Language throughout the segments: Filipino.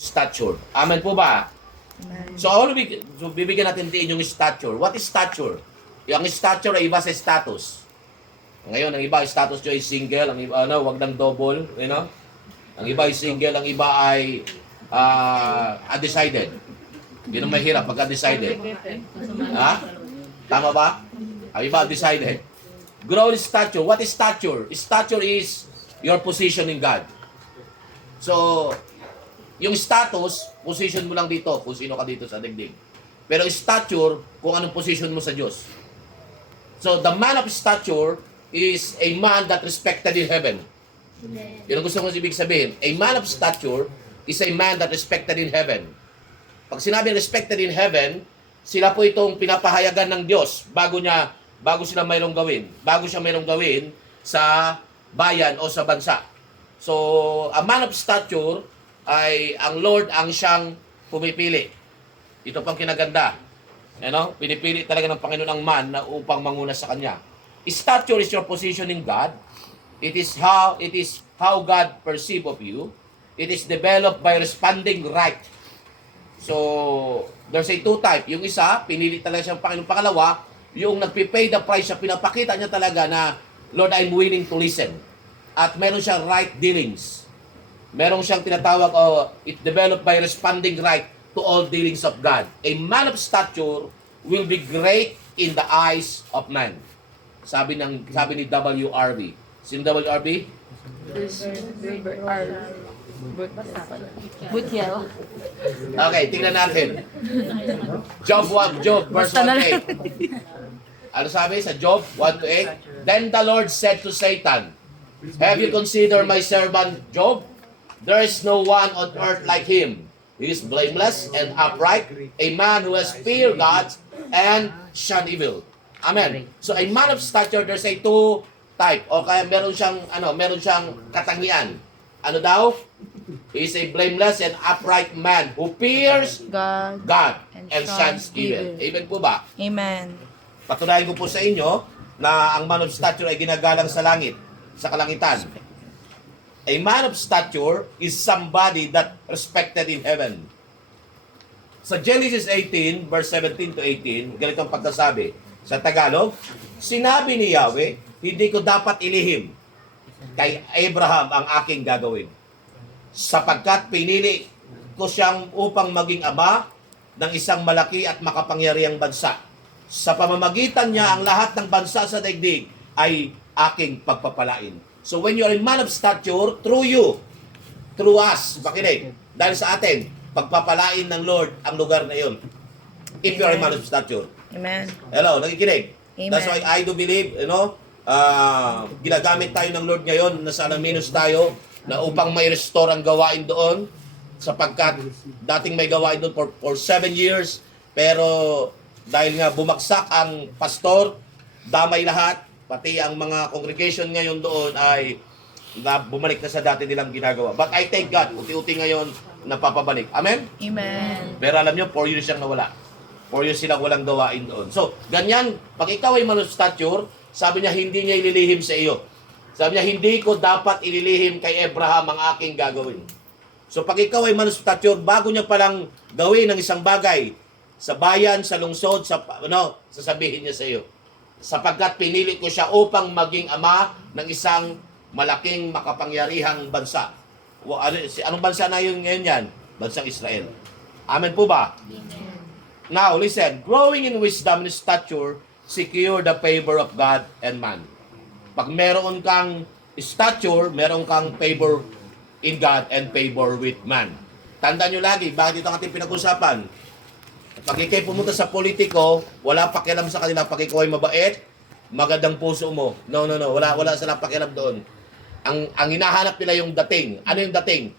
stature. Amen po ba? Amen. So, bibigyan natin din yung stature. What is stature? Yung stature ay iba sa status. Ngayon, ang iba ay status nyo ay single, ang iba, wag ng double, Ang iba ay single, ang iba ay undecided. Yun ang mahirap, pagka decided. Ha? Tama ba? Ang iba undecided. Grow in stature. What is stature? Stature is your position in God. So, yung status, position mo lang dito, kung sino ka dito sa digdig. Pero stature, kung anong position mo sa Diyos. So, the man of stature is a man that respected in heaven. Yun ang gusto kong ibig sabihin. A man of stature is a man that respected in heaven. Pag sinabing respected in heaven, sila po itong pinapahayagan ng Diyos bago sila mayroong gawin. Bago siya mayroong gawin sa bayan o sa bansa. So, a man of stature ay ang Lord ang siyang pumipili. Ito pang kinaganda. Pinipili talaga ng Panginoon ang man na upang manguna sa Kanya. Stature is your position in God. It is how God perceive of you. It is developed by responding right. So, there's a two type. Yung isa, pinili talaga siyang Panginoon. Pangalawa, yung nagpipay the price siya, pinapakita niya talaga na, Lord, I'm willing to listen. At meron siyang right dealings. Meron siyang tinatawag, it developed by responding right to all dealings of God. A man of stature will be great in the eyes of man. Sabi ni W.R.B. Sino W.R.B.? Butiel. Okay, tingnan natin. Job verse 1 to 8. Ano sabi sa Job 1 to 8? Then the Lord said to Satan, have you considered my servant Job? There is no one on earth like him. He is blameless and upright, a man who has feared God and shunned evil. Amen. So a man of stature, there's a two type. O kaya meron siyang katangian. Ano daw? He is a blameless and upright man who fears God and shuns evil. Amen po ba? Amen. Patunayan ko po sa inyo na ang man of stature ay ginagalang sa langit, sa kalangitan. A man of stature is somebody that respected in heaven. Sa Genesis 18, verse 17 to 18, ganito ang pagkasabi. Sa Tagalog, sinabi ni Yahweh, hindi ko dapat ilihim kay Abraham ang aking gagawin. Sapagkat pinili ko siyang upang maging ama ng isang malaki at makapangyarihang bansa. Sa pamamagitan niya, ang lahat ng bansa sa daigdig ay aking pagpapalain. So when you are a man of stature, through us, makinig, dahil sa atin, pagpapalain ng Lord ang lugar na iyon. If you are a man of stature. Amen. Hello, nakikinig? Amen. That's why I do believe, ginagamit tayo ng Lord ngayon, nasa Alaminos tayo, na upang may restore ang gawain doon, sapagkat dating may gawain doon for 7 years, pero dahil nga bumagsak ang pastor, damay lahat, pati ang mga congregation ngayon doon ay bumalik na sa dati nilang ginagawa. But I thank God, uti-uti ngayon napapabalik. Amen? Amen. Pero alam nyo, 4 years siyang nawala. 4 years silang walang gawain doon. So, ganyan, pag ikaw ay man of stature, sabi niya, hindi niya ililihim sa iyo. Sabi niya, hindi ko dapat ililihim kay Abraham ang aking gagawin. So, pag ikaw ay man of stature, bago niya palang gawin ng isang bagay, sa bayan, sa lungsod, sasabihin niya sa iyo. Sapagkat pinili ko siya upang maging ama ng isang malaking makapangyarihang bansa. Anong bansa na yun ngayon yan? Bansang Israel. Amen po ba? Amen. Now, listen. Growing in wisdom and stature, secure the favor of God and man. Pag meron kang stature, meron kang favor in God and favor with man. Tandaan nyo lagi, bakit ito ang ating pinag-usapan? Pag ikay pumunta sa politiko, wala pakialam sa kanila. Pag ikaw ay mabait, magandang puso mo. No. Wala silang pakialam doon. Ang hinahanap nila yung dating. Ano yung dating?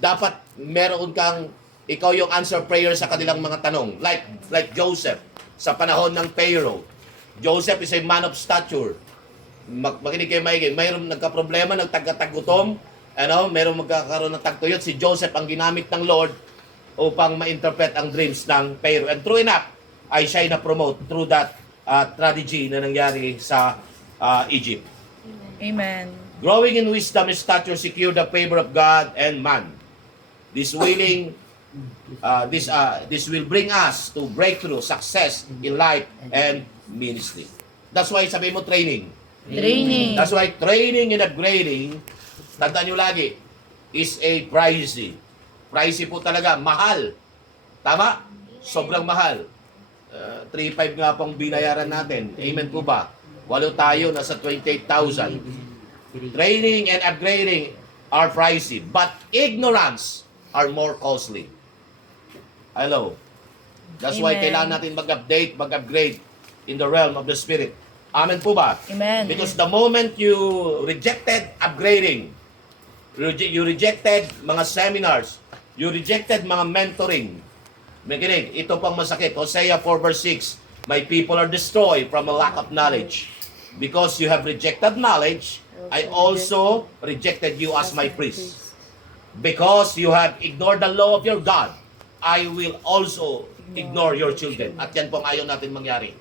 Dapat meron kang, ikaw yung answer prayer sa kanilang mga tanong. Like Joseph, sa panahon ng Pharaoh. Joseph is a man of stature. Makinig kayo maigay. Mayroong nagka-problema, nagtagkatagutom, mayroong magkakaroon ng tagtuyot. Si Joseph ang ginamit ng Lord upang ma-interpret ang dreams ng Pharaoh. And true enough, ay siya na-promote through that tragedy na nangyari sa Egypt. Amen. Growing in wisdom and stature, secure the favor of God and man. This will bring us to breakthrough, success in life and ministry. That's why sabi mo training. Training. That's why training and upgrading, tandaan nyo lagi, is a pricey. Pricey po talaga, mahal. Tama? Sobrang mahal. 3.5 nga pong binayaran natin. Amen po ba? Walo tayo, nasa 28,000. Training and upgrading are pricey, but ignorance are more costly. Hello. That's why Amen. kailangan natin mag-upgrade in the realm of the Spirit. Amen po ba? Amen. Because the moment you rejected upgrading, you rejected mga seminars, you rejected mga mentoring, makinig, ito pang masakit. Hosea 4 verse 6, my people are destroyed from a lack of knowledge. Because you have rejected knowledge, I also rejected you as my priest. Because you have ignored the law of your God, I will also ignore your children. At yan pong ayaw natin mangyari.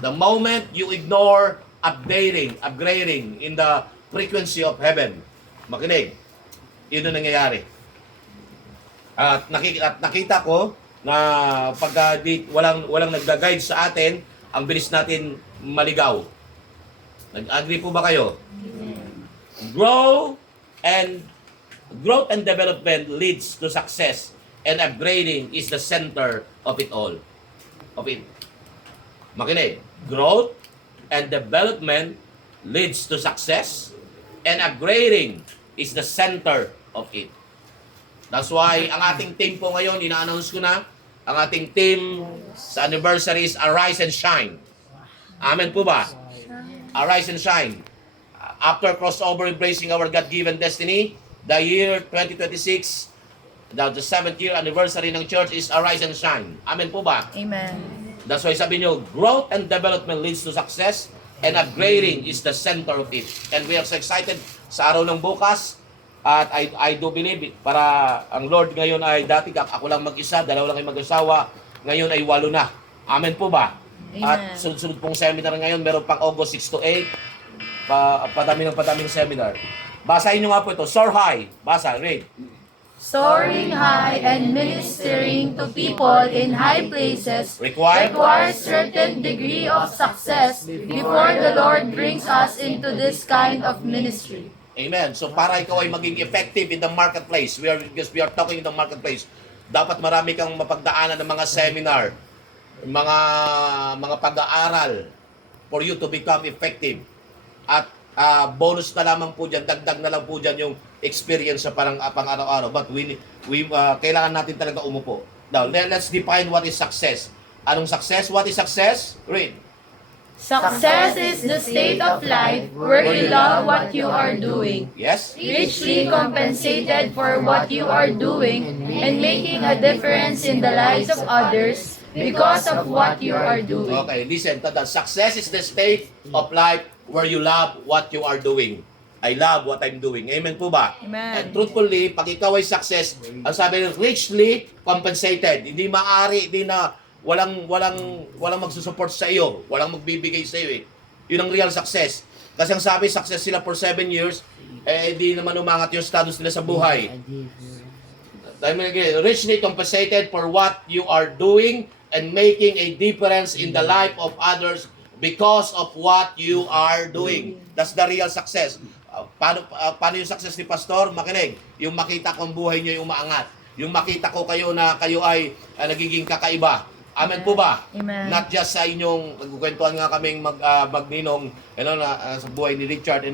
The moment you ignore upgrading in the frequency of heaven, makinig, yun ang nangyayari. At nakita ko na pagka walang nagga-guide sa atin, ang bilis natin maligaw. Nag-agree po ba kayo? Growth and development leads to success, and upgrading is the center of it all. Makinig. Growth and development leads to success, and upgrading is the center of it. That's why ang ating team po ngayon, ina-announce ko na, ang ating team sa anniversary is Arise and Shine. Amen po ba? Arise and Shine. After crossover embracing our God-given destiny, the year 2026, the 7th year anniversary ng church is Arise and Shine. Amen po ba? Amen. That's why sabi nyo, growth and development leads to success, and upgrading is the center of it. And we are so excited sa araw ng bukas. At I do believe, para ang Lord ngayon ay dati ako lang mag-isa, dalawa lang ay mag-asawa, ngayon ay 8 na. Amen po ba? Amen. At sunod-sunod pong seminar ngayon, meron pang August 6 to 8, padaming seminar. Basahin nyo nga po ito, soar high. Basa, read. Soaring high and ministering to people in high places requires certain degree of success before the Lord brings us into this kind of ministry. Amen. So para ikaw ay maging effective in the marketplace, because we are talking in the marketplace, dapat marami kang mapagdaanan ng mga seminar, mga pag-aaral for you to become effective. At bonus na lamang po dyan, dagdag na lang po dyan yung experience sa pang-araw-araw. But kailangan natin talaga umupo. Now, let's define what is success. Anong success? What is success? Read. Success is the state of life where you love what you are doing, Yes? richly compensated for what you are doing, and making a difference in the lives of others because of what you are doing. Okay, listen. Success is the state of life where you love what you are doing. I love what I'm doing. Amen po ba? Amen. And truthfully, pag ikaw ay success, ang sabi richly compensated. Hindi maaari, hindi na walang magsusupport sa iyo, walang magbibigay sa iyo eh. Yun ang real success. Kasi ang sabi, success sila for 7 years, di naman umangat yung status nila sa buhay. Richly compensated for what you are doing and making a difference in the life of others because of what you are doing. That's the real success. Paano yung success ni Pastor? Makinig. Yung makita ko ang buhay niyo yung umaangat. Yung makita ko kayo na kayo ay nagiging kakaiba. Amen po ba? Amen. Not just sa inyong, nagkukwentuhan nga kaming magninong, sa buhay ni Richard,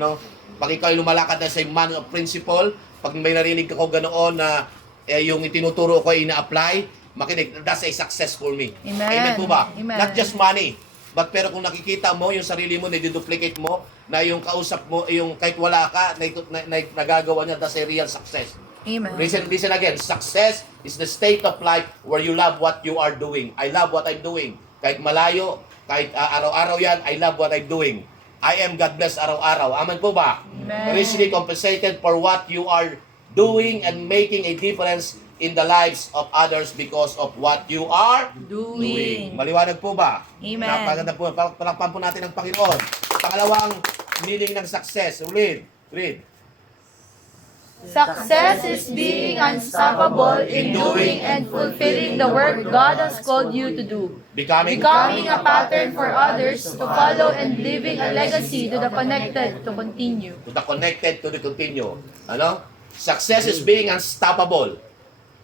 pag ikaw ay lumalakad na sa man of principle, pag may narinig ako ganoon na yung itinuturo ko ay ina-apply, makinig, that's a success for me. Amen. Amen po ba? Amen. Not just money, but pero kung nakikita mo, yung sarili mo, na-duplicate mo, na yung kausap mo, yung kahit wala ka, nagagawa niya, that's a real success. Amen. Listen again. Success is the state of life where you love what you are doing. I love what I'm doing. Kahit malayo, kahit araw-araw yan, I love what I'm doing. I am God bless araw-araw. Amen po ba? Amen. Richly compensated for what you are doing and making a difference in the lives of others because of what you are Doing. Maliwanag po ba? Amen. Napaganda po. Palakpan po natin ang Panginoon. Pangalawang meaning ng success. Read. Success is being unstoppable in doing and fulfilling the work God has called you to do. Becoming Becoming a pattern for others to follow and leaving a legacy to the connected to continue. to the connected to the continue. Ano? Success is being unstoppable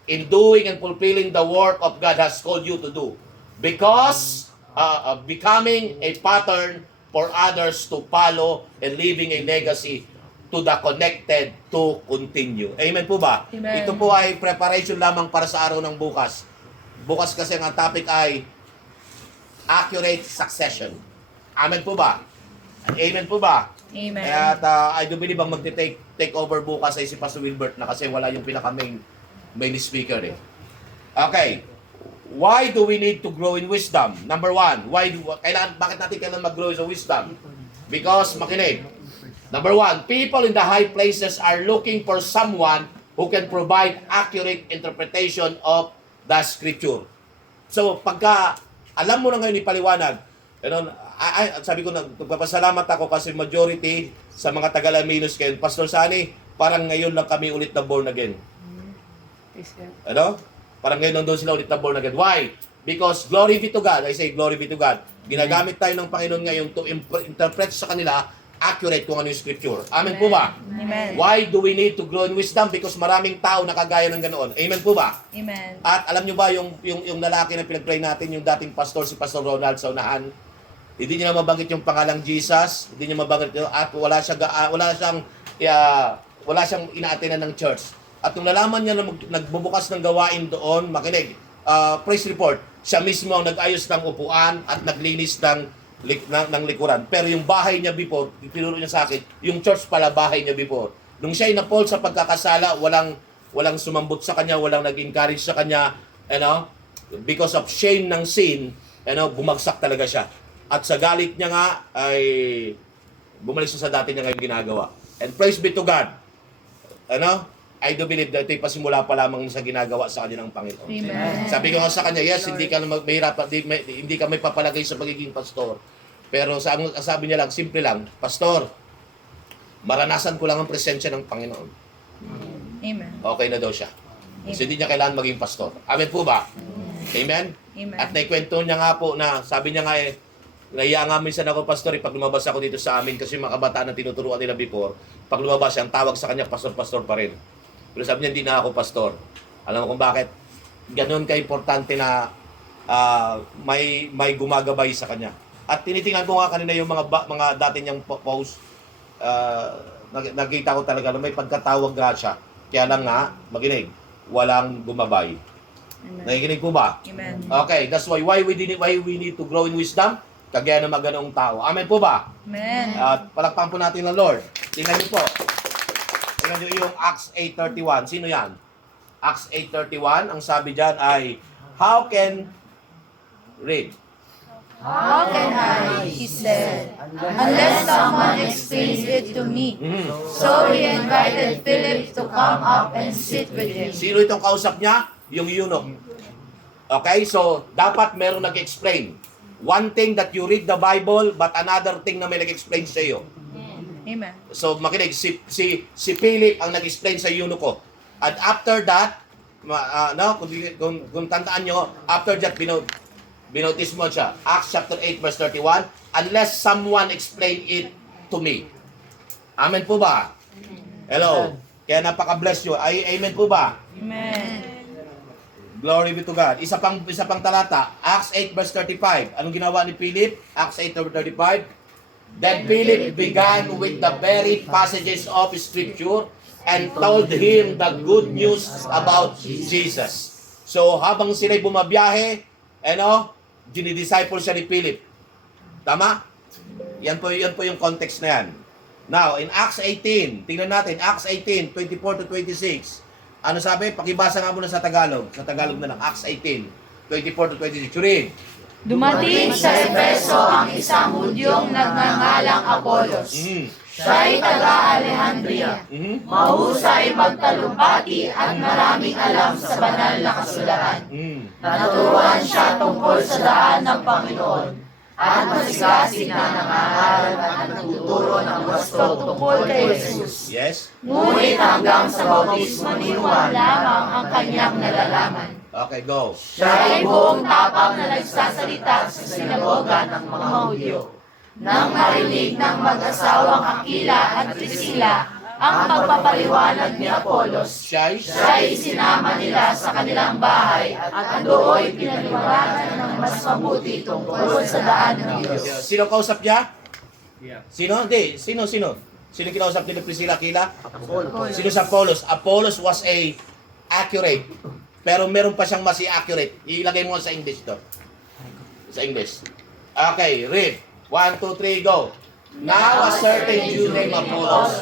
in doing and fulfilling the work of God has called you to do. Because becoming a pattern for others to follow and leaving a legacy to the connected to continue. Amen po ba? Amen. Ito po ay preparation lamang para sa araw ng bukas. Bukas kasi ang topic ay accurate succession. Amen po ba? Amen po ba? Amen. Kaya I do believe ang take over bukas ay si Pastor Wilbert na kasi wala yung main speaker eh. Okay. Why do we need to grow in wisdom? Number one, bakit natin kailangan mag-grow sa wisdom? Because, makinig. Number one, people in the high places are looking for someone who can provide accurate interpretation of the scripture. So, pagka alam mo na ngayon ipaliwanag, sabi ko, nagpapasalamat ako kasi majority sa mga Tagalaminos kayo, Pastor Sani, parang ngayon lang kami ulit na born again. Parang ngayon lang doon sila ulit na born again. Why? Because glory be to God. I say glory be to God. Ginagamit tayo ng Panginoon ngayon to interpret sa kanila accurate kung ano yung scripture. Amen po ba? Amen. Why do we need to grow in wisdom? Because maraming tao nakagaya ng ganoon. Amen po ba? Amen. At alam nyo ba yung lalaki na pinag-pray natin, yung dating pastor, si Pastor Ronald sa unahan, hindi niya mabanggit yung pangalang Jesus, hindi niya mabanggit yun, at wala siyang ina-attenan ng church. At nung nalaman niya na nagbubukas ng gawain doon, makinig, praise report, siya mismo ang nag-ayos ng upuan at naglinis ng likuran. Pero yung bahay niya before, tinuro niya sa akin, yung church pala bahay niya before. Nung siya na-fall sa pagkakasala, walang sumambot sa kanya, walang nag-encourage sa kanya, because of shame ng sin, bumagsak talaga siya. At sa galit niya nga, ay bumalik siya sa dati niya ngayong ginagawa. And praise be to God. I do believe that ito'y pasimula pa lamang sa ginagawa sa kanya ng Panginoon. Amen. Sabi ko nga sa kanya, yes, hindi ka hindi ka may papalagay sa pagiging pastor. Pero sabi niya lang, simple lang, Pastor, maranasan ko lang ang presensya ng Panginoon. Amen. Okay na daw siya. Kasi hindi niya kailangan maging pastor. Amen po ba? Amen? Amen. At naikwento niya nga po na, sabi niya nga nahiya nga minsan ako, Pastor, pag lumabas ako dito sa amin, kasi mga kabataan na tinuturuan nila before, pag lumabas siya, ang tawag sa kanya, pastor pa rin. Pero sabi niya, hindi na ako pastor. Alam mo kung bakit? Ganon ka-importante na may gumagabay sa kanya. At tinitingnan ko nga kanina yung mga dati niyang post, nakita ko talaga na may pagkatawag nga siya. Kaya lang nga, makinig, walang gumabay. Amen. Nakikinig po ba? Amen. Okay, that's why we need to grow in wisdom, kagaya ng mga ganong tao. Amen po ba? Amen. At palakpakan po natin ng Lord. Tingnan niyo po. Tingnan niyo yung Acts 8:31. Sino yan? Acts 8:31. Ang sabi dyan ay, how can read? How can I, he said, unless someone explains it to me. So he invited Philip to come up and sit with him. Sino itong kausap niya? Yung eunuch. Okay, so dapat merong nag-explain. One thing that you read the Bible, but another thing na may nag-explain sa iyo. Amen. So makinig, si Philip ang nag-explain sa eunuch ko. And after that, kung tandaan nyo, after that, binotis mo siya. Acts chapter 8 verse 31, unless someone explain it to me. Amen po ba? Hello. Kaya napaka-bless you. Amen po ba? Amen. Glory be to God. Isa pang talata, Acts 8 verse 35. Anong ginawa ni Philip? Acts 8 verse 35. Then Philip began with the very passages of Scripture and told him the good news about Jesus. So habang sila'y bumabiyahe, dinidisciple siya ni Philip. Tama? Yan po yung context na yan. Now, in Acts 18, tingnan natin, Acts 18, 24 to 26. Ano sabi? Pakibasa nga muna sa Tagalog. Sa Tagalog na lang, Acts 18, 24 to 26. Read. Dumating sa Efeso ang isang Hudyong nagngangalang Apolos. Siya'y taga-Alejandria. Mahusay magtalumpati at maraming alam sa banal na kasulatan. Naturuan siya tungkol sa daan ng Panginoon at masigasig na nangangaral at nagtuturo ng gusto tungkol kay Jesus. Yes? Ngunit hanggang sa bautismo ni Juan lamang ang kanyang nalalaman. Okay, go. Siya ay buong tapang na nagsasalita sa sinagoga ng mga Hudyo. Nang marinig ng mag-asawang Aquila at Priscilla ang pagpapaliwanag ni Apolos, siya'y sinama nila sa kanilang bahay at doon pinaliwanagan ng mas mabuti tungkol sa daan ng Diyos. Sino kausap niya? Sino? Hindi. Sino? Sino kinausap ni Priscilla, Aquila? Sino sa Apollos? Apollos was accurate. Pero meron pa siyang mas accurate. Ilagay mo sa English to. Sa English. Okay, read. 1, 2, 3, go. Now a certain Jew named Apollos,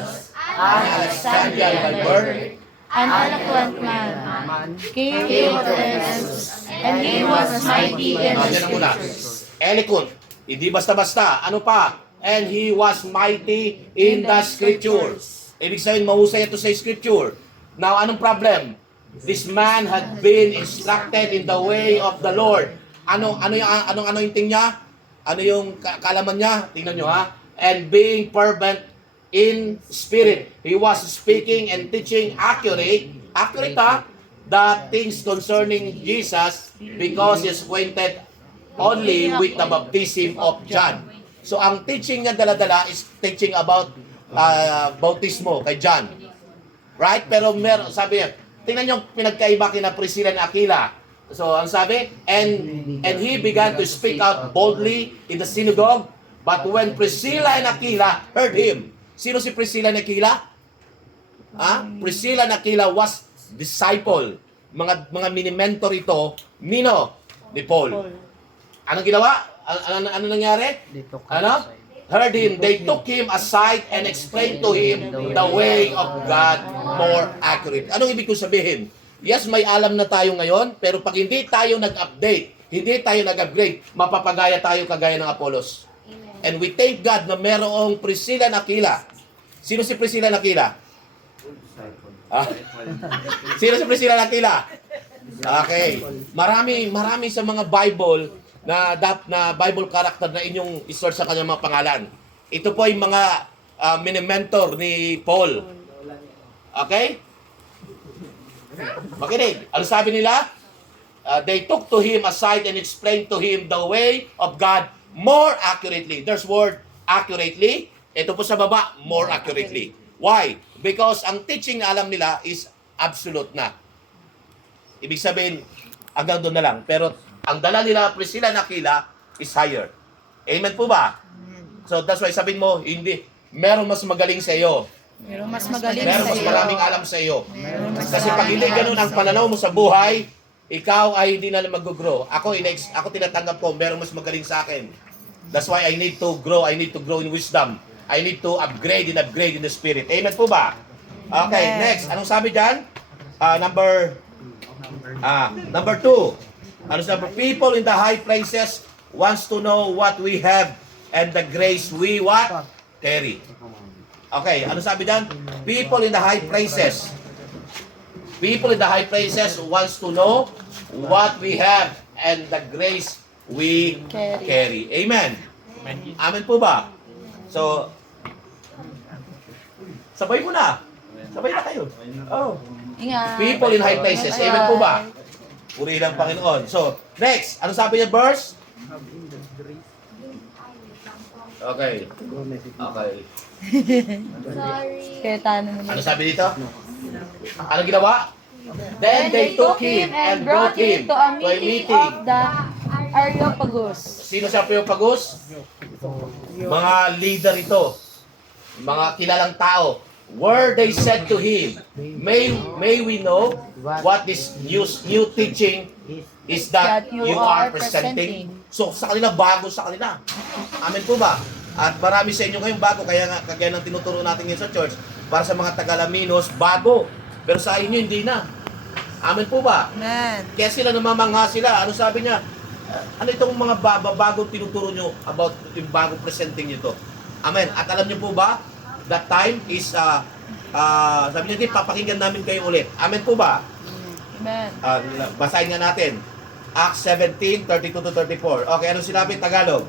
an Alexandrian by birth, An eloquent man came to Ephesus, and he was mighty in the Diyan na muna. scriptures. Eloquent. Hindi basta-basta. Ano pa? And he was mighty in the scriptures. Ibig sabihin, mahusay ito sa scripture. Now, anong problem? This man had been instructed in the way of the Lord. Ano yung ting niya? Ano yung kaalaman niya? Tingnan nyo ha. And being fervent in spirit. He was speaking and teaching accurate the things concerning Jesus because he is acquainted only with the baptism of John. So ang teaching niya dala-dala is teaching about bautismo kay John. Right? Pero sabi niya, tingnan niyo pinagkaiba kina Priscilla and Aquila. So ang sabi, and he began to speak out boldly in the synagogue, but when Priscilla and Aquila heard him. Sino si Priscilla and Aquila? Priscilla and Aquila was disciple. Mga mini-mentor ito, ni Paul. Anong ginawa? Ano nangyari? Ano? Heard him. They took him aside and explained to him the way of God more accurate. Anong ibig ko sabihin? Yes, may alam na tayo ngayon, pero pag hindi tayo nag-update, hindi tayo nag-upgrade, mapapagaya tayo kagaya ng Apollos. And we thank God na merong Priscilla and Aquila. Sino si Priscilla and Aquila? Sino si Priscilla and Aquila? Okay. Marami sa mga Bible na Bible character na inyong isearch sa kanyang mga pangalan. Ito po ay mga mini-mentor ni Paul. Okay? Makinig. Ano sabi nila? They took to him aside and explained to him the way of God more accurately. There's word accurately. Ito po sa baba, more accurately. Why? Because ang teaching na alam nila is absolute na. Ibig sabihin, hanggang doon na lang. Pero ang dala nila, Priscilla and Aquila, is higher. Amen po ba? So that's why sabihin mo, hindi, meron mas magaling sa iyo. Meron mas magaling Meron sa mas iyo. maraming alam sa iyo. Meron mas Kasi pag hindi ganun ang pananaw mo sa buhay, ikaw ay hindi na mag-grow. Ako tinatanggap ko, meron mas magaling sa akin. That's why I need to grow. I need to grow in wisdom. I need to upgrade in the spirit. Amen po ba? Okay, next. Anong sabi dyan? Number 2. Ano sabi? People in the high places wants to know what we have and the grace we what? Carry. Okay, ano sabi dyan? People in the high places. People in the high places wants to know what we have and the grace we carry. Amen. Amen po ba? So, sabay mo na. Sabay na kayo. Oh. Ingat. People in high places. Amen po ba? Puri ng Panginoon. So, next. Ano sabi niya verse? Okay. Okay. Kaya tanong mo Ano sabi dito? Ano ginawa? Then they took him and brought him to a meeting of the Areopagus. Sino sa Areopagus? Mga leader ito. Mga kilalang tao. Where they said to him, may we know what this new teaching is that you are presenting. So sa kanila, bago sa kanila. Amen po ba? At marami sa inyo ngayong bago, kaya nang tinuturo natin ngayon sa church, para sa mga Tagalaminos, bago. Pero sa inyo, hindi na. Amen po ba? Amen. Kaya sila namamangha sila. Ano sabi niya? Ano itong mga bagong tinuturo nyo about yung bagong presenting nyo to? Amen. At alam niyo po ba, that time is, sabi niya, papakinggan namin kayo ulit. Amen po ba? Amen. Basahin nga natin. Acts 17, 32 to 34. Okay, anong sinabi? Tagalog.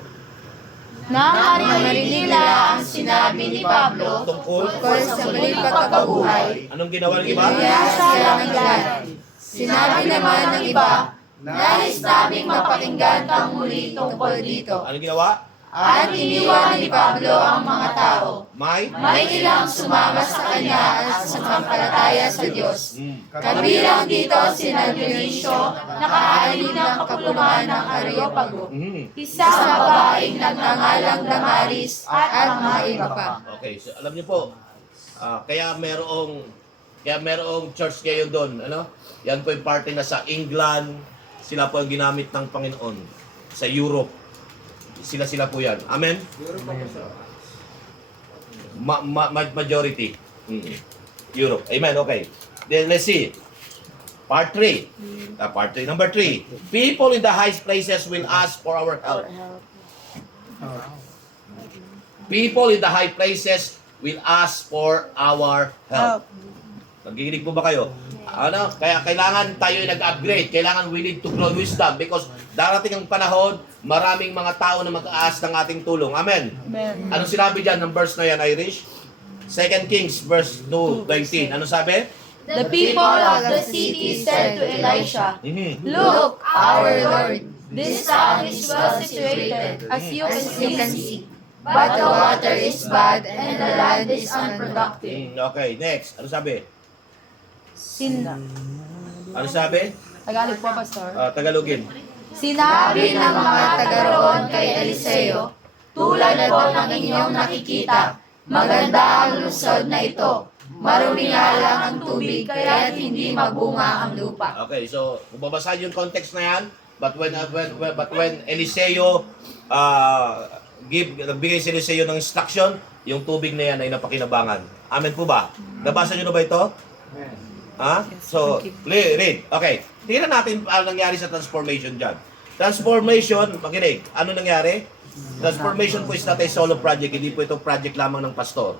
Nang marinig nila ang sinabi ni Pablo Tungkol, tungkol sa muling pagkabuhay, anong ginawa ng iba? kaya silang naglalat. Sinabi naman ng iba, nais naming mapakinggan kang muli tungkol dito. Anong ginawa? At iniwan ni Pablo ang mga tao. May May ilang sumama sa kanya at sumampalataya sa Diyos. Kabilang dito sina Dionisio, nakahalin ng kapulungan ng Areopago, isa sa babaeng nagngangalang Damaris at mga iba pa. Okay, so alam niyo po, kaya merong church ngayon doon, ano? Yan po yung party na sa England, sila po ang ginamit ng Panginoon. Sa Europe, sila po yan. Amen? Majority. Europe. Amen, okay. Then let's see. Part 3. Part 3. Number 3. People in the highest places will ask for our help. People in the high places will ask for our help. Nagiginig po ba kayo? Ano? Kaya kailangan tayo ay nag-upgrade. Kailangan we need to grow wisdom because darating ang panahon, maraming mga tao na mag-aas ng ating tulong. Amen? Amen. Anong sinabi dyan ng verse na yan, Irish? 2 Kings verse 2:19. Ano sabi? The people of the city said to Elisha, Mhm. Look, our Lord, this town is well situated, as you can see. But the water is bad and the land is unproductive. Okay, next. Ano sabi? Ano sabi? Tagalog po, Pastor. Tagalogin. Sinabi ng mga taga roon kay Eliseo, tulad po ng inyong nakikita, maganda ang lungsod na ito. Marumi nga lang ang tubig, kaya hindi magbunga ang lupa. Okay, so kung babasahin yung context na yan, but when Eliseo nagbigay si Eliseo ng instruction, yung tubig na yan ay napakinabangan. Amen po ba? Nabasa nyo na ba ito? Ha? So, read. Okay. Tingnan natin ang nangyari sa transformation dyan. Transformation, makinig, ano nangyari? Transformation po is not a solo project, hindi po ito project lamang ng pastor.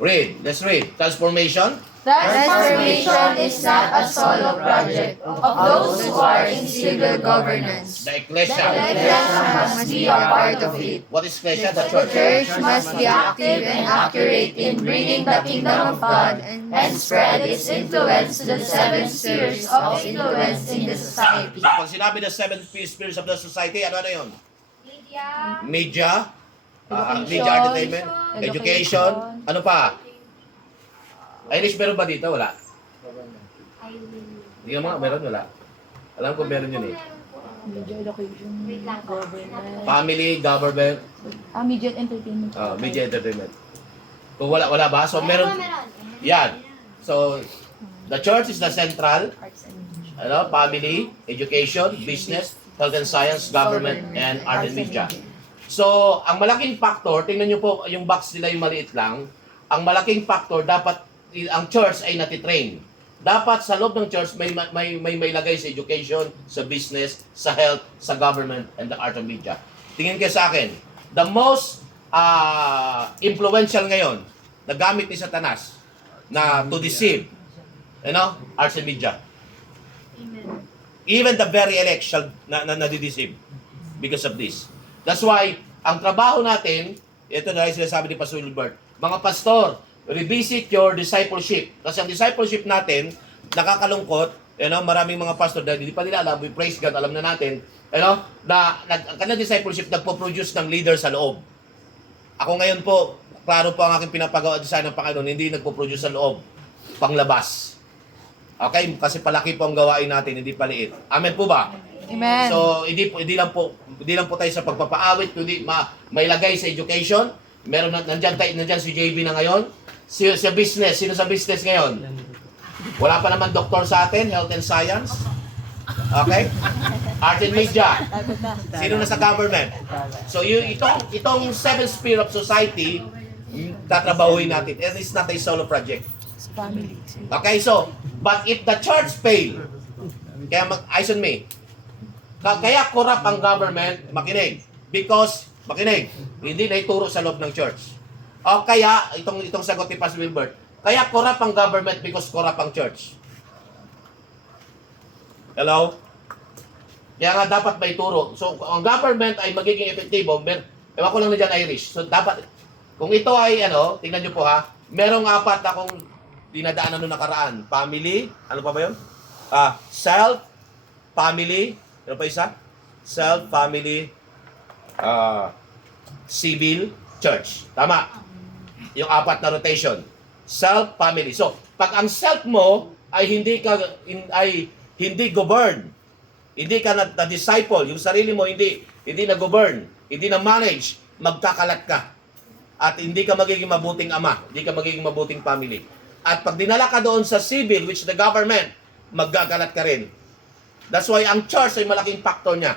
Read. Let's read. Transformation. Transformation is not a solo project of those who are in civil governance. The Ecclesia. The Ecclesia must be a part of it. What is Ecclesia? The The church. church must be active and accurate in bringing the kingdom of God and spread its influence to the seven spheres of influence in the society. So, pag sinabi na seven spheres of the society, ano yun? Media. Media entertainment. Education. Ano pa? Irish, meron ba dito? Wala. Hindi naman, meron, wala. Alam ko meron yun eh. Media education, government. Family, government, Media entertainment. media entertainment. Kung wala ba? So meron, yan. So, the church is the central, Arts and family, education, business, health and science, government, and art and media. So, ang malaking factor, tingnan nyo po, yung box nila yung maliit lang, ang malaking factor, dapat ang church ay natitrain. Dapat sa loob ng church may lagay sa education, sa business, sa health, sa government, and the art and media. Tingin kayo sa akin, the most influential ngayon na gamit ni Satanas na to deceive, arts and media. Even the very elect shall na-deceive because of this. That's why, ang trabaho natin, ito na yung sinasabi ni Pastor Wilbert, mga pastor, revisit your discipleship. Kasi ang discipleship natin, nakakalungkot, maraming mga pastor, dahil hindi pa nila alam, we praise God, alam na natin, na ang kanilang discipleship, nagpo-produce ng leader sa loob. Ako ngayon po, klaro po ang aking pinapagawa design ng Panginoon, hindi nagpo-produce sa loob, panglabas. Okay? Kasi palaki po ang gawain natin, hindi paliit. Amen po ba? Amen. So, hindi lang po tayo sa pagpapaawit, kundi may lagay sa education. Meron nandiyan si JB na ngayon. Sa business, sino sa business ngayon? Wala pa naman doktor sa atin, health and science. Okay? Art and media. Sino na sa government? So, itong seven sphere of society, tatrabahuin natin. And it's not a solo project. Okay, so, but if the church fail, eyes on me, kaya corrupt ang government, makinig. Because, hindi na ituro sa loob ng church. O kaya, itong sagot ni Pastor Wilbert, kaya corrupt ang government because corrupt ang church. Hello? Kaya nga dapat may turo. So, ang government ay magiging epektibo, Ewan ko lang na dyan, Irish. So, dapat, kung ito ay, tingnan nyo po ha, merong 4 akong dinadaanan nung nakaraan. Family, ano pa ba yun? Self, family, ano pa isa? Self, family, civil, church. Tama. Yung 4 na rotation. Self, family. So, pag ang self mo ay hindi govern, hindi ka na-disciple, yung sarili mo hindi na-govern, hindi na-manage, magkakalat ka. At hindi ka magiging mabuting ama, hindi ka magiging mabuting family. At pag dinala ka doon sa civil, which the government, magkakalat ka rin. That's why ang church ay malaking factor niya.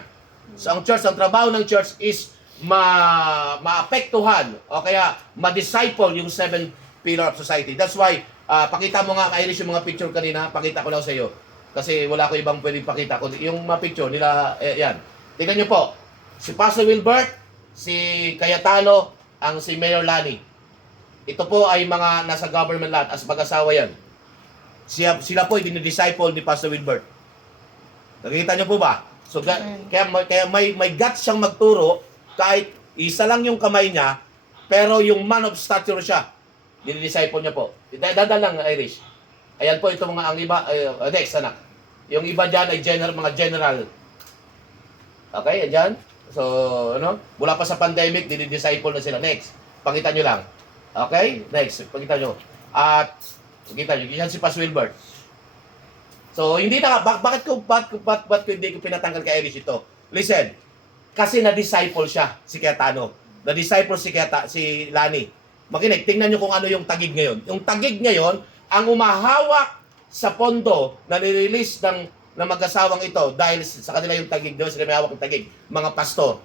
So ang church, ang trabaho ng church is maapektuhan o kaya ma-disciple yung 7 pillar of society. That's why, pakita mo nga, Irish, yung mga picture kanina, pakita ko lang sa iyo. Kasi wala ko ibang pwedeng pakita. Yung mga picture nila, yan. Tingnan nyo po, si Pastor Wilbert, si Cayetano, ang si Mayor Lani. Ito po ay mga nasa government lahat, as mag-asawa yan. Sila po ay dinidisciple ni Pastor Wilbert. Nakikita nyo po ba? So, kaya may guts siyang magturo, kahit isa lang yung kamay niya, pero yung man of stature siya. Dinidisciple niya po. Dadal lang, Irish. Ayan po, ito mga ang iba, next, anak. Yung iba dyan ay mga general. Okay, ayan. So, mula pa sa pandemic, dinidisciple na sila. Next, pakita nyo lang. Okay, next, pakita nyo. At, pakita nyo, yan si Pastor Wilbert. So, hindi na, bakit ko hindi ko pinatanggal kay Irish ito? Listen, kasi na-disciple siya, si Cayetano. Na-disciple si Lani. Makinig, tingnan nyo kung ano yung tagig ngayon. Yung tagig ngayon, ang umahawak sa pondo na nirelease ng mag-asawang ito dahil sa kanila yung tagig, doon sila may hawak ng tagig, mga pastor.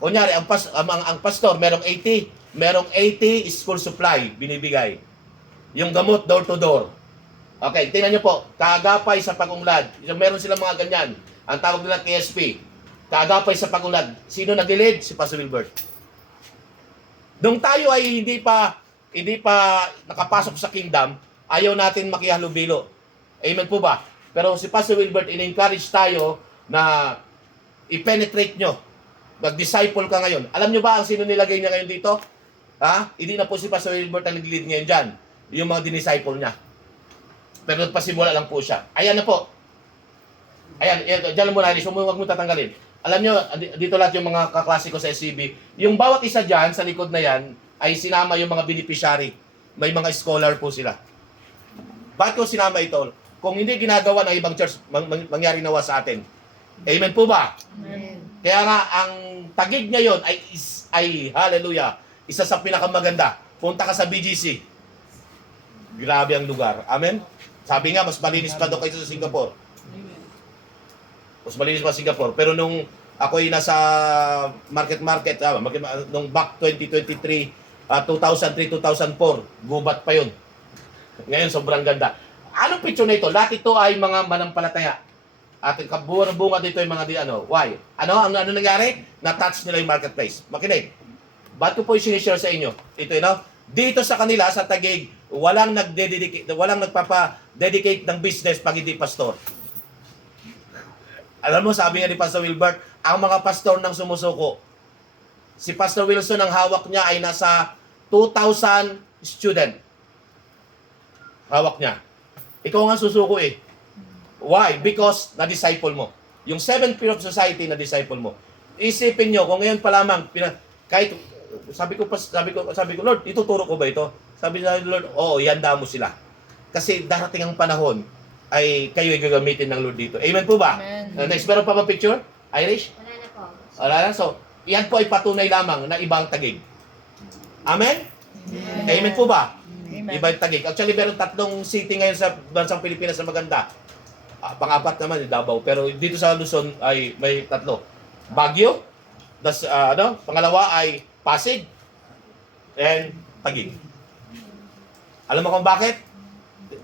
Kunyari, ang pastor, merong 80 school supply binibigay. Yung gamot door to door. Okay, tingnan nyo po, kaagapay sa pag-unlad. Meron silang mga ganyan. Ang tawag nila KSP. Kaagapay sa pag-unlad. Sino nag-lead? Si Pastor Wilbert. Nung tayo ay hindi pa nakapasok sa kingdom, ayaw natin makihalubilo. Amen po ba? Pero si Pastor Wilbert, in-encourage tayo na i-penetrate nyo. Mag-disciple ka ngayon. Alam nyo ba ang sino nilagay niya ngayon dito? Hindi na po si Pastor Wilbert ang nag-lead ngayon dyan. Yung mga disciple niya. Pero pasimula lang po siya. Ayan na po. Ayan, dyan mo na, huwag mo tatanggalin. Alam nyo, dito lahat yung mga kaklase ko sa SCB, yung bawat isa dyan, sa likod na yan, ay sinama yung mga beneficiary. May mga scholar po sila. Bakit ko sinama ito? Kung hindi ginagawa ng ibang church, mangyari nawa sa atin. Amen po ba? Amen. Kaya nga, ang tagig ngayon ay hallelujah, isa sa pinakamaganda. Punta ka sa BGC. Grabe ang lugar. Amen? Sabi nga, mas malinis pa doon kaysa sa Singapore. Mas malinis pa Singapore. Pero nung ako'y nasa nung back 2023, 2003-2004, gubat pa yun. Ngayon, sobrang ganda. Anong picture na ito? Lahat ito ay mga manampalataya. At kabunga dito yung mga why? Ano nangyari? Na-touch nila yung marketplace. Makinig. Ba't ko po yung sinishare sa inyo? Ito, dito sa kanila, sa Taguig, walang nagpapa-dedicate ng business pag hindi pastor. Alam mo, sabi nga ni Pastor Wilbert, ang mga pastor nang sumusuko. Si Pastor Wilson, ang hawak niya ay nasa 2,000 student. Hawak niya. Ikaw nga susuko eh. Why? Because na-disciple mo. Yung 7 pillar of society na-disciple mo. Isipin nyo, kung ngayon pa lamang, kahit, sabi ko, Lord, ituturo ko ba ito? Sabi niya, Lord, oo, ihanda mo sila. Kasi darating ang panahon, ay kayo ay gagamitin ng Lord dito. Amen po ba? Amen. Next, meron pa ba picture? Irish? Wala na po. Wala na. So, iyan po ay patunay lamang na ibang tagig. Amen? Amen po ba? Amen. Ibang tagig. Actually, meron 3 city ngayon sa bansang Pilipinas na maganda. Pang-4 naman, Davao. Pero dito sa Luzon ay may 3. Baguio. Pangalawa ay Pasig. And Taguig. Alam mo kung bakit?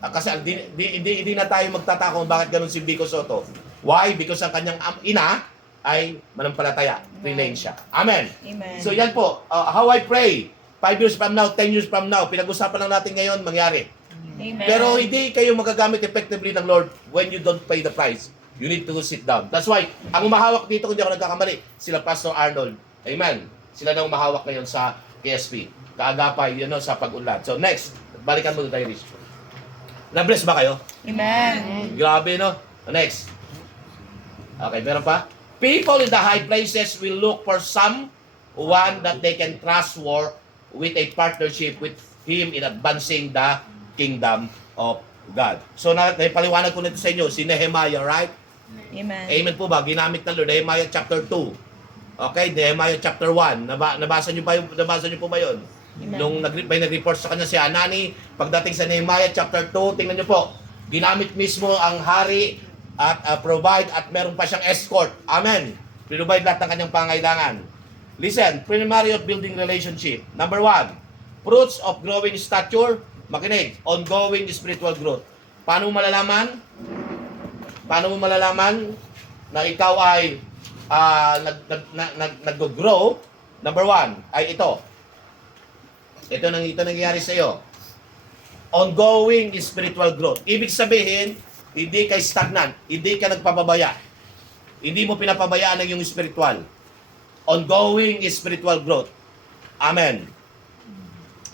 Kasi hindi na tayo magtataka kung bakit ganun si Vico Soto. Why? Because ang kanyang ina ay manampalataya. Remain siya. Amen. Amen. So yan po. How I pray. 5 years from now, 10 years from now, pinag-usapan lang natin ngayon, mangyari. Amen. Pero hindi kayo magagamit effectively ng Lord when you don't pay the price. You need to sit down. That's why, ang umahawak dito, kung hindi ako nagkakamali, sila Pastor Arnold. Amen. Sila na umahawak ngayon sa KSP. Kaagapay, sa pag-unlad. So next, balikan mo tayo, Rich. Na-bless ba kayo? Amen. Grabe, no? Next. Okay, meron pa? People in the high places will look for someone that they can trust with a partnership with Him in advancing the kingdom of God. So, naipaliwanag ko nito sa inyo, si Nehemiah, right? Amen. Amen po ba? Ginamit ng Lord. Nehemiah chapter 2. Okay, Nehemiah chapter 1. Nabasa niyo po ba yun? Amen. Nung may nag-report sa kanya si Hanani, pagdating sa Nehemiah chapter 2, tingnan niyo po, ginamit mismo ang hari at provide at meron pa siyang escort. Amen. Provide lahat ng kanyang pangailangan. Listen, primary of building relationship. Number 1, fruits of growing stature. Makinig, ongoing spiritual growth. Paano mo malalaman? Na ikaw ay nag-grow? Number 1 ay ito. Ito nangyayari sa iyo. Ongoing spiritual growth. Ibig sabihin, hindi ka stagnant, hindi ka nagpapabaya. Hindi mo pinapabayaan ang iyong spiritual. Ongoing spiritual growth. Amen.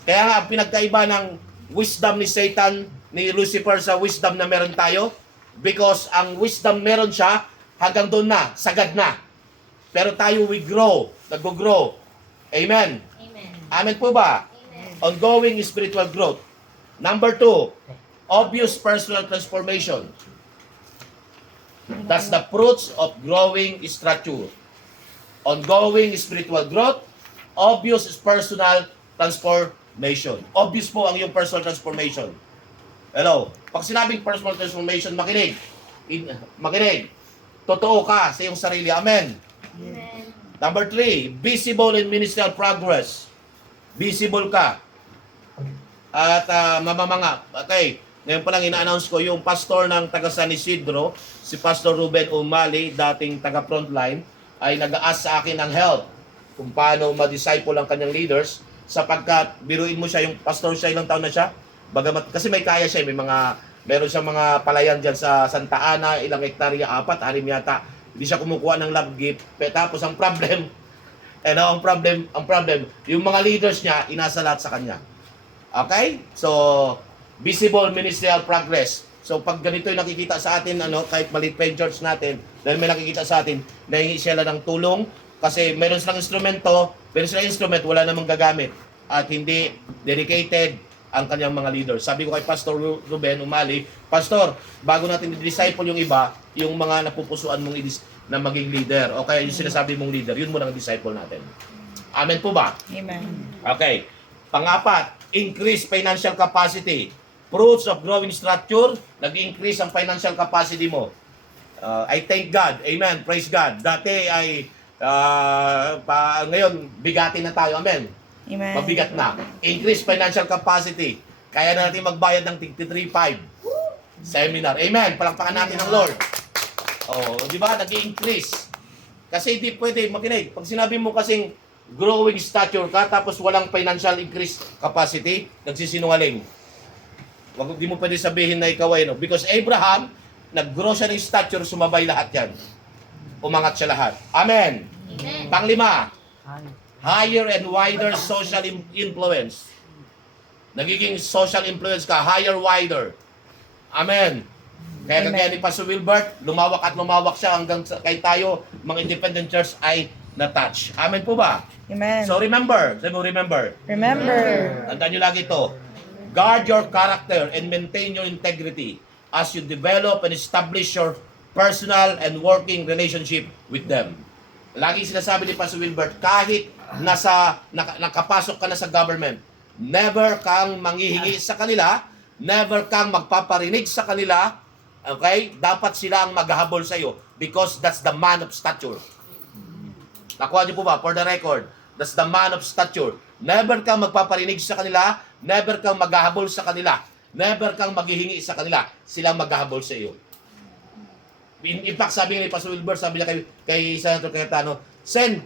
Kaya nga, pinagkaiba ng wisdom ni Satan, ni Lucifer sa wisdom na meron tayo, because ang wisdom meron siya, hanggang doon na, sagad na. Pero tayo, we grow, nag-grow. Amen. Amen po ba? Ongoing spiritual growth. Number 2, obvious personal transformation. That's the fruits of growing stature. Ongoing spiritual growth, obvious personal transformation. Obvious po ang iyong personal transformation. Hello? Pag sinabing personal transformation, makinig. Makinig. Totoo ka sa iyong sarili. Amen. Number 3, visible in ministerial progress. Visible ka. At mamamanga. Okay. Ngayon pa lang ina-announce ko yung pastor ng taga San Isidro, si Pastor Ruben Umali, dating taga Frontline, ay nag-ask sa akin ng help kung paano ma-disciple ang kanyang leaders, sapagkat biruin mo siya, yung pastor siya, ilang taon na siya? Bagamat, kasi may kaya siya, meron siyang mga palayan dyan sa Santa Ana, ilang hektarya, 4, 6 yata. Hindi siya kumukuha ng love gift. Tapos ang problem, yung mga leaders niya, inasa lahat sa kanya. Okay? So, visible ministerial progress. So, pag ganito yung nakikita sa atin, kahit maliit pa yung church natin, dahil may nakikita sa atin, nahingi sila ng tulong, kasi meron silang instrumento, pero silang instrument, wala namang gagamit. At hindi dedicated ang kanyang mga leaders. Sabi ko kay Pastor Ruben Umali, Pastor, bago natin i-disciple yung iba, yung mga napupusuan mong na maging leader, o kaya yung sinasabi mong leader, yun muna ang disciple natin. Amen po ba? Amen. Okay. Pang-4, increase financial capacity. Fruits of growing stature, nag-increase ang financial capacity mo. I thank God. Amen. Praise God. Dati ay, ngayon, bigatin na tayo. Amen. Amen. Mabigat na. Increase financial capacity. Kaya na natin magbayad ng 335 seminar. Amen. Palakpakan natin ng Lord. Di ba? Nag-increase. Kasi hindi pwede, makinig. Pag sinabi mo kasing growing stature ka, tapos walang financial increase capacity, nagsisinungaling. Hindi mo pwede sabihin na ikaw ay, because Abraham, nag-grow siya ng stature, sumabay lahat yan. Umangat siya lahat. Amen. Pang-5, higher and wider social influence. Nagiging social influence ka, higher, wider. Amen. Kaya kagaya ni Pastor Wilbert, lumawak at lumawak siya hanggang kay tayo, mga independent church ay na-touch. Amen po ba? Amen. So remember. Remember. Tandaan nyo lagi ito. Guard your character and maintain your integrity as you develop and establish your personal and working relationship with them. Lagi sinasabi ni Pastor Wilbert, kahit nakapasok ka na sa government, never kang manghihingi sa kanila, never kang magpaparinig sa kanila, okay? Dapat sila ang maghahabol sa iyo because that's the man of stature. Nakuha niyo po ba? For the record, that's the man of stature. Never kang magpaparinig sa kanila, never kang maghahabol sa kanila, never kang maghihingi sa kanila, silang maghahabol sa iyo. In fact, sabi ni Pastor Wilbert, sabi niya kay Senator Cayetano, Sen,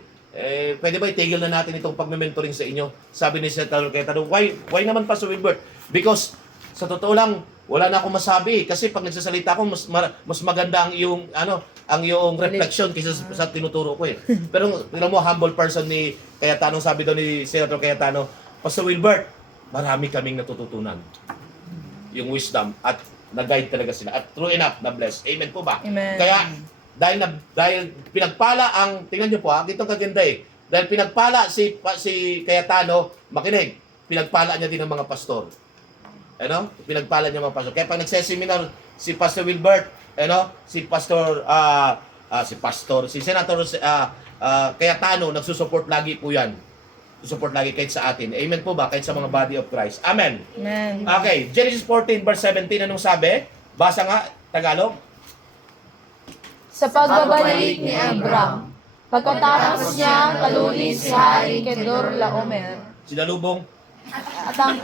pwede ba itigil na natin itong pag-mentoring sa inyo? Sabi ni Senator Cayetano, why naman Pastor Wilbert? Because sa totoo lang, wala na akong masabi kasi pag nagsasalita ako mas maganda ang iyong ang iyong reflection kaysa sa tinuturo ko eh. Pero tingnan mo, humble person ni Cayetano, sabi daw ni Senator Cayetano, Pastor Wilbert, marami kaming natututunan. Yung wisdom at nag-guide talaga sila. At true enough, na-bless. Amen po ba? Amen. Kaya, dahil pinagpala ang, tingnan nyo po ha, dito ang kaganda eh. Dahil pinagpala si Cayetano, makinig, pinagpala niya din ang mga pastor. Ano? Pinagpala niya mga pastor. Kaya pag nagseseminar si Pastor Wilbert, si Senator Cayetano, nagsusupport lagi po yan. Susupport lagi kahit sa atin. Amen po ba? Kahit sa mga body of Christ. Amen. Amen. Okay, Genesis 14 verse 17, anong sabi? Basa nga, Tagalog. Sa pagbabalik ni Abram, pagkatapos niya kalunin si Hari Kedorlaomer, Sinalubong. at ang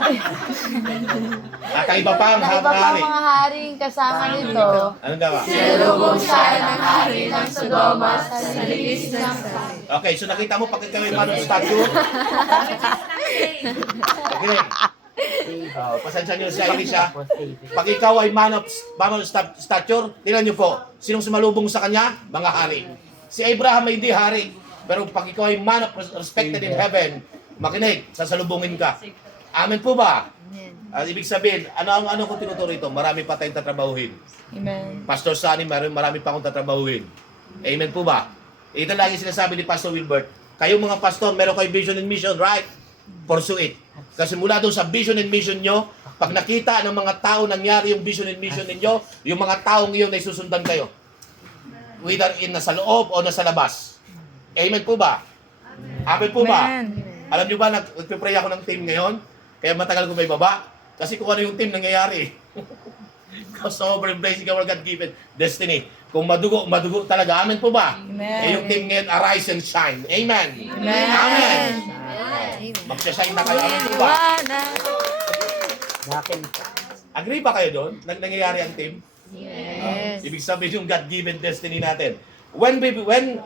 At ang iba pa, ang iba pang hari. mga haring kasama nito, Anong gawa? sinalubong siya ng hari ng Sodoma sa lilis ng Sari. Okay, so nakita mo, pag ikaw yung man of statue. Okay. Pasensya nyo si Irish ha. Pag ikaw ay man of stature, tingnan nyo po, sinong sumalubong sa kanya? Mga hari. Si Abraham ay hindi hari. Pero pag ikaw ay man of respected in heaven, makinig, sasalubungin ka. Amen po ba? Ibig sabihin, ano ko tinuturo ito? Marami pa tayong tatrabahuhin. Amen. Pastor Sunny, marami pa akong tatrabahuhin. Amen po ba? Ito lagi sinasabi ni Pastor Wilbert, kayong mga pastor, meron kayo vision and mission, right? Pursue it. Kasi mula doon sa vision and mission nyo, pag nakita ng mga tao nangyari yung vision and mission ninyo, yung mga taong iyon ay susundan kayo. Whether nasa loob o nasa labas. Amen po ba? Amen po ba? Amen. Alam nyo ba, nagpipray ako ng team ngayon, kaya matagal ko may baba. Kasi kung ano yung team nangyayari. Sobrang blessing our God-given destiny. Kung madugo, madugo talaga. Amen po ba? Amen. Eh, yung team ngayon, arise and shine. Amen. Amen. Amen. Magsashine na kayo. Amen po ba? Agree ba kayo doon? Nangyayari ang team? Yes. Ibig sabihin yung God-given destiny natin. When we When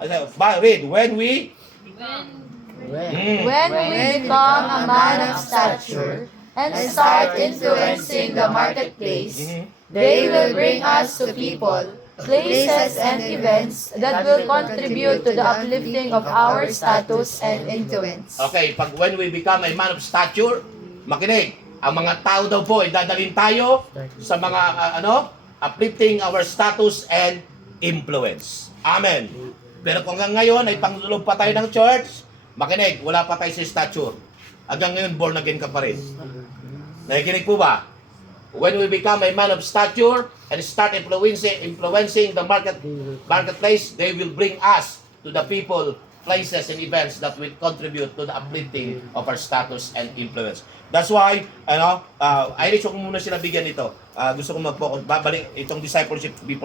we become a man of stature and start influencing the marketplace, they will bring us to people, places, and events that will contribute to the uplifting of our status and influence. Okay, when we become a man of stature, makinig, ang mga tao daw po ay dadalhin tayo sa mga uplifting our status and influence. Amen. Pero kung hanggang ngayon ay panglulob pa tayo ng church, makinig, wala pa tayo sa stature. Hanggang ngayon, born again ka pa rin. Nakikinig po ba? When we become a man of stature and start influencing the marketplace, they will bring us to the people, places, and events that will contribute to the uplifting of our status and influence. That's why, Irish, huwag muna sila bigyan nito. Gusto ko mag-focus, babalik itong discipleship before